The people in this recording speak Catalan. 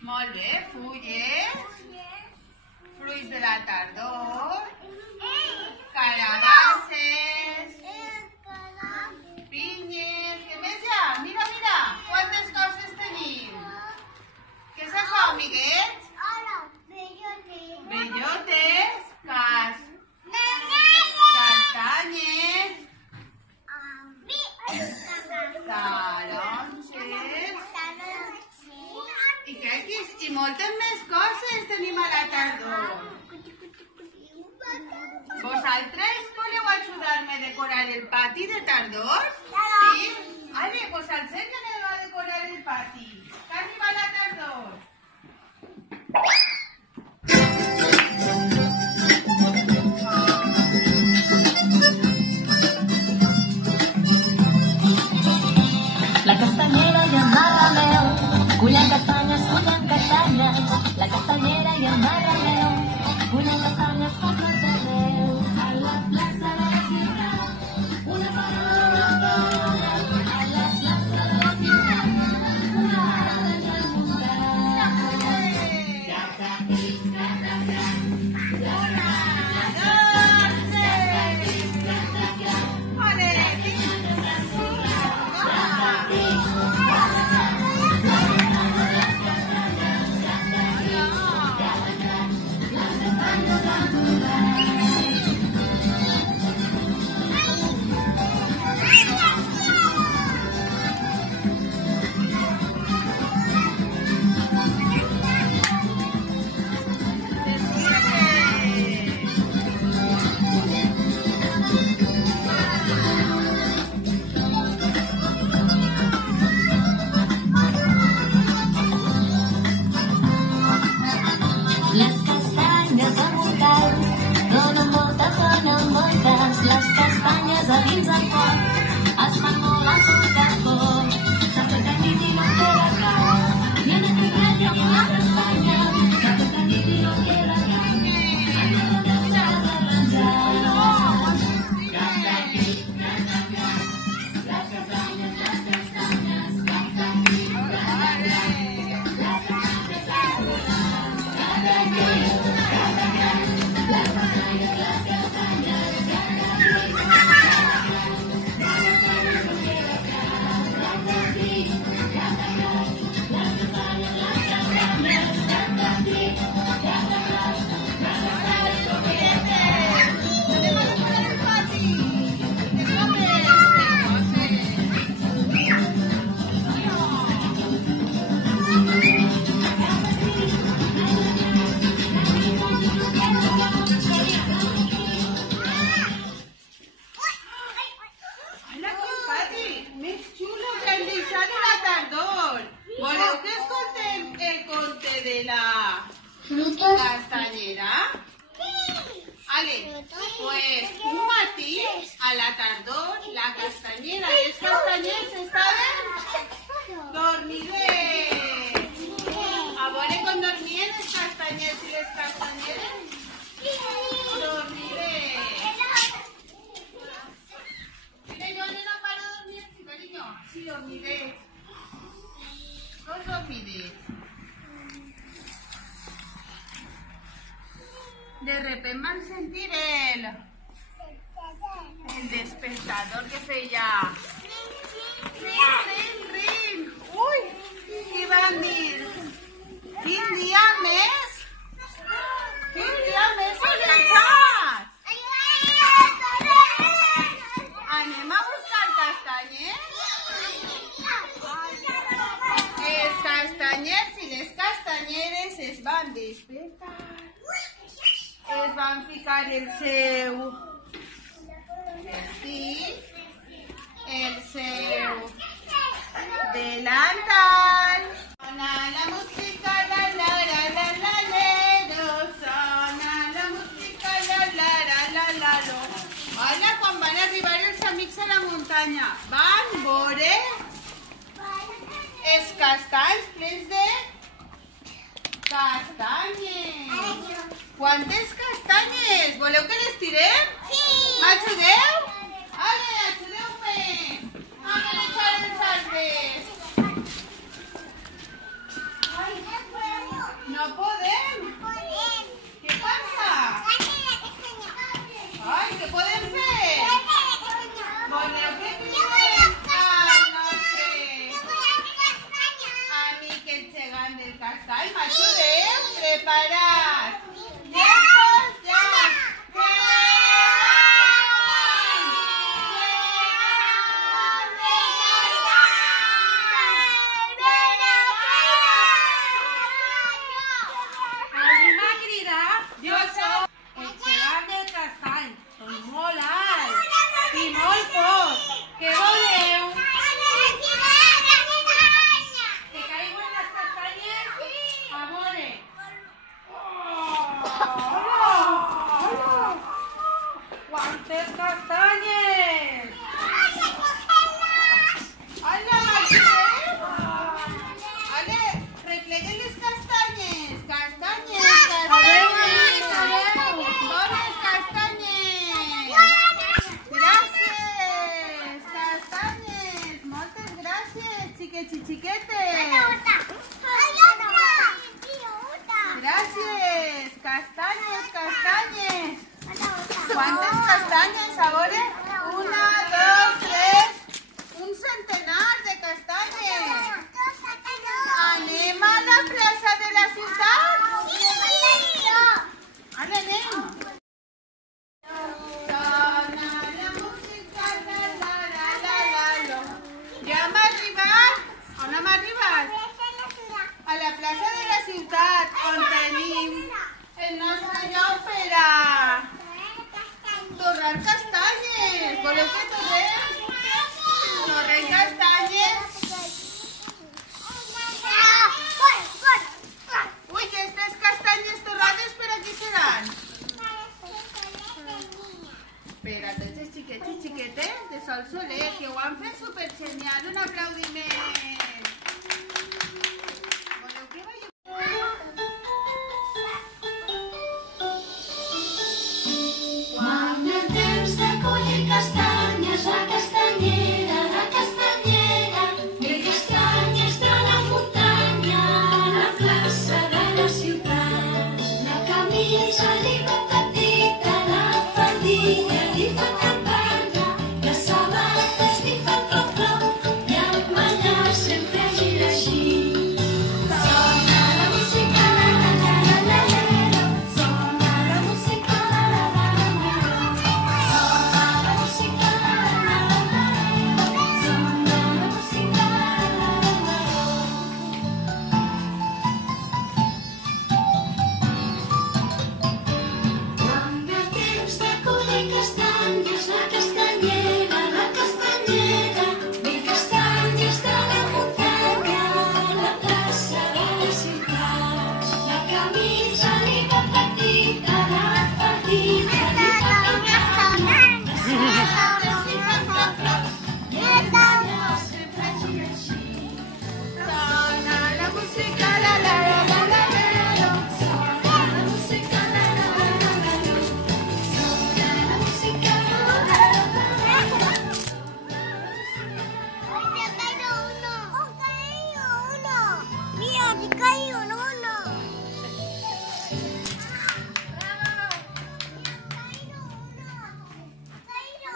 Molt bé, fulles. Fruits de la tardor. Caragasses. Pinyes. Què més hi ha? Mira, mira. Quantes coses tenim? Què és això, amiguets? Bellotes. Castanyes. Taronges. I què aquí? I moltes més coses tenim a la tardor. Vosaltres voleu ajudar-me a decorar el pati de tardor? Sí? Ale, pues al serio anem a decorar el pati. Que arriba la tardor. La castañera i el marraneu, cullen castanyes, la castañera i el marraneu, cullen castanyes per tot arreu. A la plaça de la ciutat, una paraula a la plaça de la ciutat, una vegada en el muntat. Les castanyes al voltant donen moltes les castanyes a dins el foc es fan molt a tot el cor. S'ha fet el nit i no queda cap, i en aquest plat hi ha una castanya, s'ha fet el nit i no queda cap, han de rodejar-se de menjar. Canta aquí, canta allà, les castanyes, les castanyes, canta aquí, canta allà, les castanyes, canta aquí, canta allà, les castanyes, les castanyes, canta aquí, Voleu que escoltem el conte de la castanyera? Ale, pues un matí a la tardor la castanyera i els castanyers estaven dormidets. A veure com dormien els castanyers i les castanyeres? Dormidets. Mira, jo no paro de dormir, sí, cariño. Sí, dormidets. Dos dormidets. De repente van sentir el despertador que feia rin, rin, rin. Ui, i van dir, quin dia més organitzat. Anem a buscar castanyers? Els castanyers i les castanyeres es van despertar. Es van ficar el seu vestit, el seu delantal. Sona la música, la la la la la lero. Sona la música, la la la la la lo. Hola, quan van arribar els amics a la muntanya, van veure els castanys plens de castanyes. Quantes castanyes? Voleu que les tirem? Sí! M'ajudeu? Ale, ajudeu-me! Anem a echar els arbres. No podem. Què passa? Ai, què podem fer? Voleu que cridem al nostre amic el gegant del castall? M'ajudeu? Preparat. Llestos, ja. Jo soc el gegant del castall. Soy molt alt i molt fort. Què voleu? Que caiguen les castanyes? A veure. Quantes castanyes! Hola, m'ajudeu? Ale, repleguen les castanyes. Castanyes, castanyes. Bones castanyes. Gràcies. Castanyes. Moltes gràcies, xiquets i xiquetes. Gràcies. Castanyes, castanyes. Quantes castanyes? A veure. 1, 2, 3. Un centenar de castanyes. Anem a la plaça de la ciutat? Ara anem. Sona la música, la la la la la la. Ja hem arribat. On hem arribat? A la plaça de la ciutat, on tenim el nostre lloc per a torrar castanyes. Voleu que torrem? Torrem castanyes. Ui, aquestes castanyes torrades per a qui seran? Per a tots els xiquets i xiquetes de Sol Soler, que ho han fet supergenial. Un aplaudiment. Voleu que veieu? Quan el temps de collir castanyes, la castanyera, de castanyes de la muntanya, la plaça de la ciutat. La camisa li fa petita, la faldilla li fa campanya, les sabates li fa clop-clop i el mallar sempre gira així. Sona la música, la la la la la la, sona la música, la la la la la, sona la música, la la la la la, sona la música, la la la la la. Quan ve el temps de collir castanyes, la castanyera, de castanyes de la muntanya, la plaça de la ciutat. La camisa li va petita, la faldilla li fa campanya, les sabates li fan clop-clop i el mallar sempre gira així. Sona la música, la la la la la la. Sona la música, la la la la la la, sona la música, la la la la la la. Mira, me caí